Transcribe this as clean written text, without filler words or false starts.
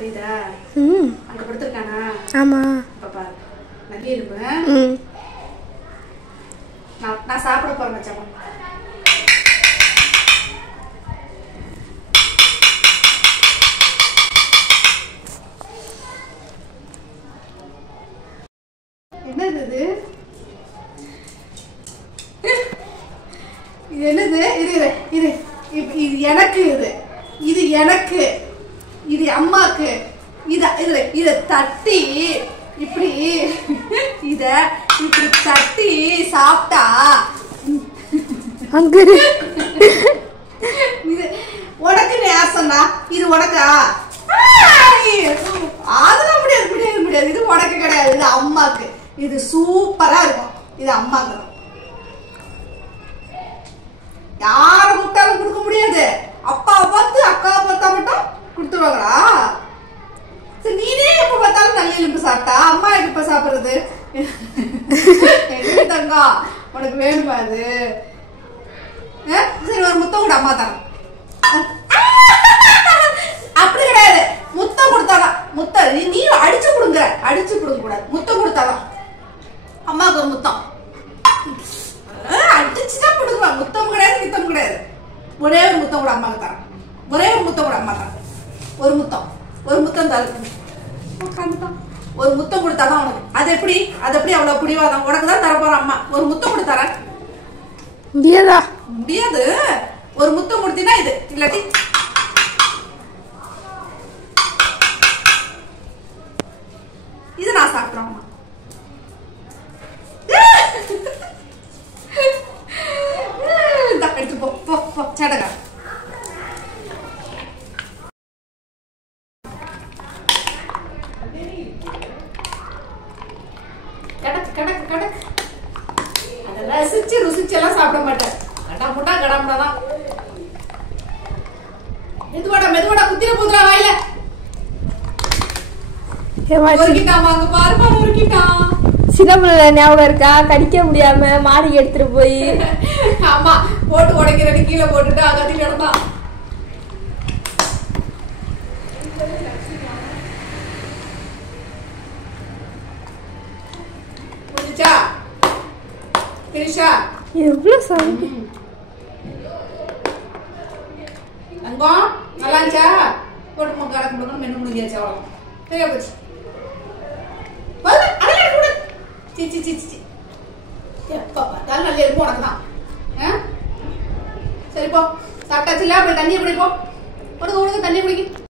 தெரியுதா? அங்க படுத்திருக்கானா? ஆமா. பாப்பா நல்ல எலும்பு. நான் சாப்பிட போறேன் மச்சான். என்னது இது? இது என்னது? இது இது எனக்கு, இது எனக்கு, இது அம்மாக்கு. இத தட்டி இப்படி இத இப்படி தட்டி சாப்பிட்டா அங்க இது உனக்கு நேசம்னா இது உனக்கா? அதெல்லாம் முடியாது. இது உனக்கு கிடையாது, இது அம்மாக்கு. இது சூப்பரா இருக்கும். இது அம்மாக்கு. யார கூப்பிட்டாலும் கொடுக்க முடியாது. அப்பாவை பார்த்து அக்காவை பார்த்தா மட்டும் கொடுத்துருவாங்களா? சரி, நீனே எப்ப பார்த்தாலும் நல்ல எலும்பு சாப்பிட்டா அம்மா எப்ப சாப்பிடுறது? தங்கம் உனக்கு வேணுமா அது? சரி, ஒரு முத்தம் கூட அம்மா தரேன். அப்படி கிடையாது, முத்தம் கொடுத்தாதான். முத்தம் நீ அடிச்சு கொடுங்க கூடாது. முத்தம் கொடுத்தாதான் அம்மாவுக்கு ஒரு முத்தம். அடிச்சுதான் கொடுக்குவா. முத்தம் கிடையாது, நித்தம் கிடையாது. ஒரே ஒரு முத்தம் கூட அம்மாவுக்கு தரேன். ஒரே ஒரு முத்தம் கூட அம்மா தரேன். ஒரு முத்தம் தரு. ஒரு முத்தம் கொடுத்தாதான் உனக்கு. அது எப்படி அவ்வளவு பிடிவாதான்? உனக்கு தான் தர போற அம்மா. ஒரு முத்தம் கூட தரேன். முடியாது. ஒரு முத்தம் கொடுத்தீங்கன்னா இது, இல்லாட்டி இது நான் சாப்பிட்றேன். அம்மா எடுத்து போ சடகா. கடக்கு அதெல்லாம் ருசிச்சு எல்லாம் சாப்பிட மாட்டேன். கடாமுட்டாதான். மெதுவாடா குத்திர போதுரா வாயில. அங்க பாருமா, நொறுக்கிட்டான். சின்ன பிள்ளை ஞாபகம் இருக்கா? கடிக்க முடியாம மாடி எடுத்துட்டு போய் ஆமா போட்டு உடைக்கிறேன்னு கீழே போட்டுட்டு அகத்தி கிடந்தான். முடிச்சா பிரிஷா எவ்வளவு சாமி அங்கம் நல்லா இருந்துச்சா? போட்டு கடக்கு முடிக்கணும். மென்னு முடிஞ்சாச்சு. அவ்வளோ சரியா போச்சு. எப்ப பார்த்தாலும் நல்ல எலும்பு உனக்கு தான். சரி போ, சாப்பிட்டாச்சு இல்ல? அப்படி தண்ணி எப்படி போ, உனக்கு தண்ணி பிடிக்கும்.